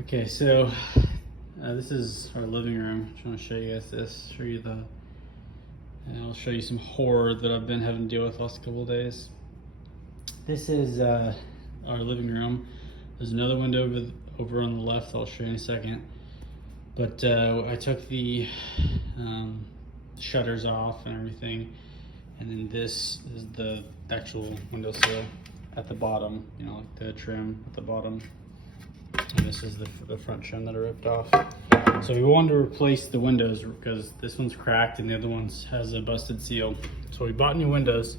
Okay, so this is our living room. Just want to show you guys this. And I'll show you some horror that I've been having to deal with the last couple of days. This is our living room. There's another window over on the left. I'll show you in a second. But I took the shutters off and everything, and then this is the actual windowsill at the bottom. You know, like the trim at the bottom. And this is the front trim that I ripped off. So we wanted to replace the windows because this one's cracked and the other one has a busted seal. So we bought new windows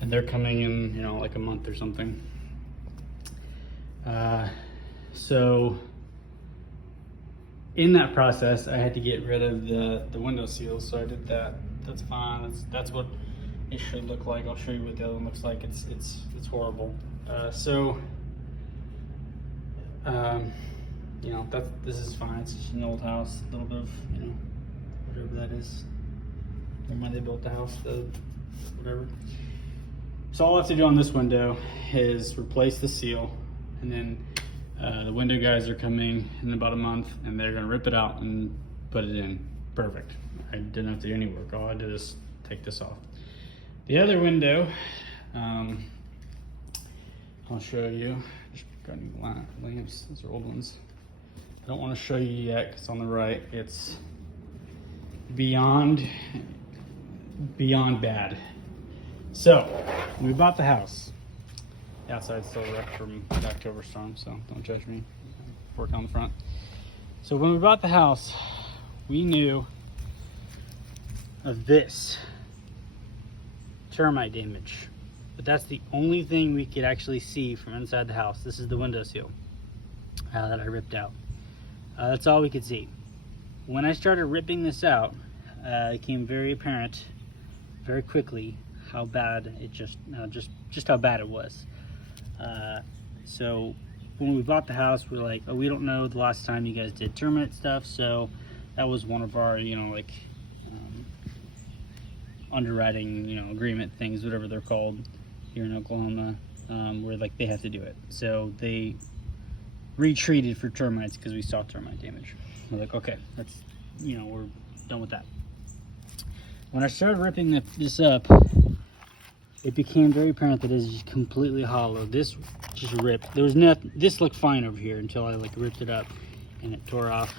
and they're coming in, you know, like a month or something. So in that process, I had to get rid of the window seals. So I did that. That's fine. That's what it should look like. I'll show you what the other one looks like. It's horrible. You know, this is fine. It's just an old house, a little bit of, you know, whatever that is. When they built the house, whatever. So all I have to do on this window is replace the seal, and then the window guys are coming in about a month, and they're gonna rip it out and put it in. Perfect. I didn't have to do any work. All I did is take this off. The other window, I'll show you. Got new lamps. Those are old ones. I don't want to show you yet because on the right it's beyond bad. So when we bought the house, the outside's still wrecked from the October storm, so don't judge me. Working on the front. So when we bought the house, we knew of this termite damage. But that's the only thing we could actually see from inside the house. This is the window seal that I ripped out. That's all we could see. When I started ripping this out, it became very apparent very quickly how bad it just how bad it was. So when we bought the house, we were like, oh, we don't know the last time you guys did termite stuff. So that was one of our, you know, like underwriting, you know, agreement things, whatever they're called here in Oklahoma, where like they have to do it. So they retreated for termites because we saw termite damage. We're like, okay, that's, you know, we're done with that. When I started ripping this up, it became very apparent that it is just completely hollow. This just ripped. There was nothing. This looked fine over here until I like ripped it up and it tore off.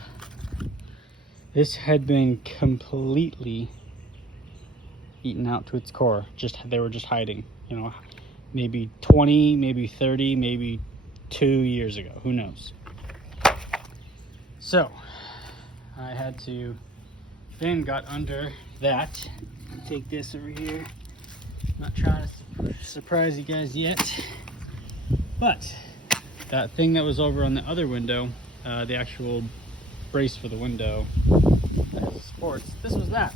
This had been completely eaten out to its core. They were just hiding, you know, maybe 20, maybe 30, maybe 2 years ago, who knows. So I had to then got under that, take this over here. I'm not trying to surprise you guys yet, but that thing that was over on the other window, the actual brace for the window that has the supports, this was that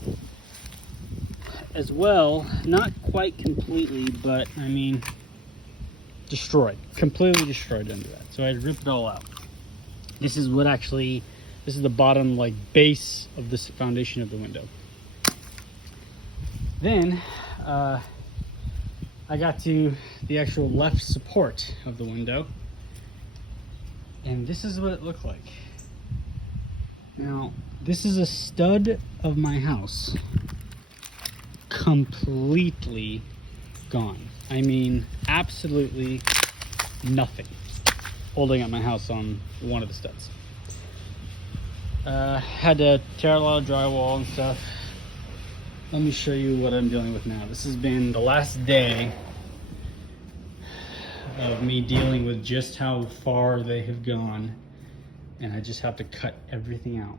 as well. Not quite completely, but I mean destroyed, completely destroyed under that. So I ripped it all out. This is the bottom like base of this foundation of the window. Then I got to the actual left support of the window, and this is what it looked like. Now this is a stud of my house, completely gone. I mean, absolutely nothing holding up my house on one of the studs. Had to tear a lot of drywall and stuff. Let me show you what I'm dealing with now. This has been the last day of me dealing with just how far they have gone, and I just have to cut everything out.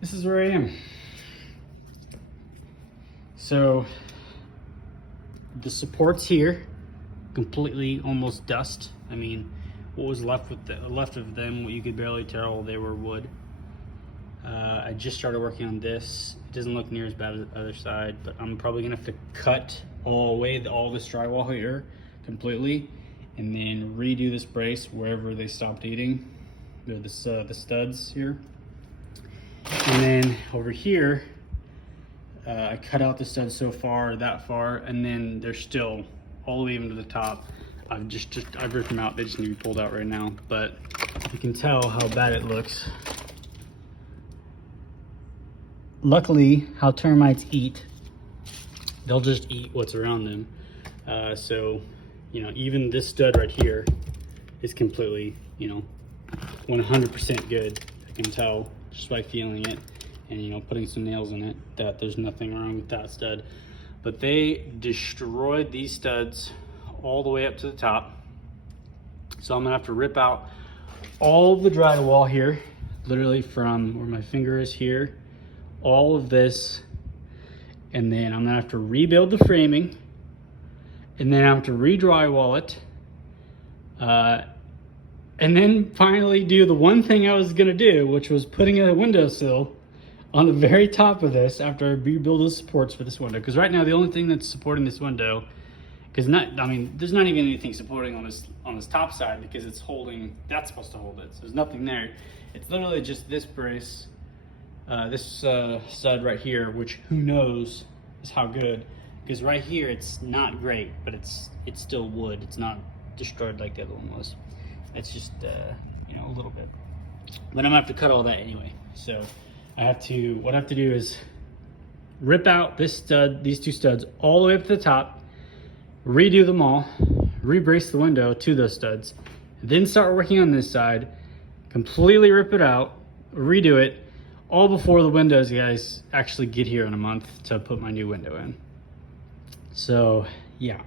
This is where I am. So the supports here, completely almost dust. I mean, what was left of them, what you could barely tell, they were wood. I just started working on this. It doesn't look near as bad as the other side, but I'm probably gonna have to cut all this drywall here completely, and then redo this brace wherever they stopped eating. The studs here, and then over here. I cut out the studs that far, and then they're still all the way even to the top. I've ripped them out. They just need to be pulled out right now. But you can tell how bad it looks. Luckily, how termites eat, they'll just eat what's around them. So, you know, even this stud right here is completely, you know, 100% good. I can tell just by feeling it and, you know, putting some nails in it that there's nothing wrong with that stud. But they destroyed these studs all the way up to the top. So I'm gonna have to rip out all the drywall here, literally from where my finger is here, all of this, and then I'm gonna have to rebuild the framing, and then I have to re-drywall it, and then finally do the one thing I was gonna do, which was putting a windowsill on the very top of this after I rebuild the supports for this window. Because right now the only thing that's supporting this window, because there's not even anything supporting on this top side, because it's holding, that's supposed to hold it. So there's nothing there. It's literally just this brace, this stud right here, which who knows is how good. Because right here it's not great, but it's still wood. It's not destroyed like the other one was. It's just you know, a little bit. But I'm gonna have to cut all that anyway. So what I have to do is rip out this stud, these two studs all the way up to the top, redo them all, re-brace the window to those studs, then start working on this side, completely rip it out, redo it, all before the windows guys actually get here in a month to put my new window in. So yeah,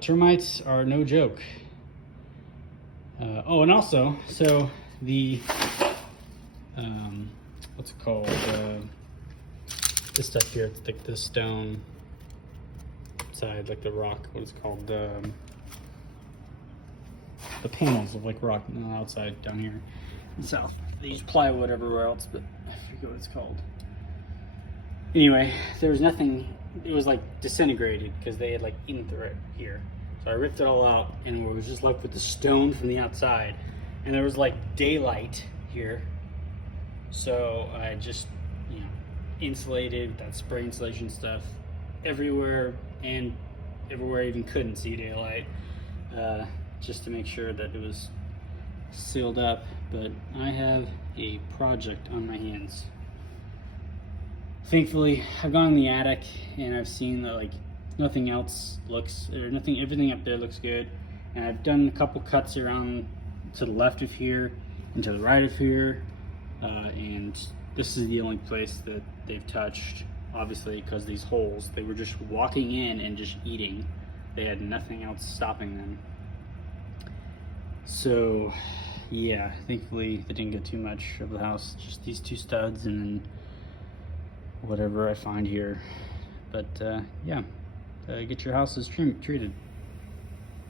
termites are no joke. Oh, and also, so the, what's it called? This stuff here, it's like the stone side, like the rock, what is it called? The panels of like rock on the outside down here in the south. They use plywood everywhere else, but I forget what it's called. Anyway, there was nothing, it was like disintegrated because they had like eaten through it here. So I ripped it all out and we was just left with the stone from the outside. And there was like daylight here. So I just, you know, insulated that spray insulation stuff everywhere, and everywhere I even couldn't see daylight, just to make sure that it was sealed up. But I have a project on my hands. Thankfully, I've gone in the attic and I've seen that like nothing else looks, or nothing, everything up there looks good. And I've done a couple cuts around to the left of here and to the right of here. And this is the only place that they've touched, obviously, because these holes, they were just walking in and just eating. They had nothing else stopping them. So yeah, thankfully they didn't get too much of the house, just these two studs and then whatever I find here. But yeah, get your houses treated.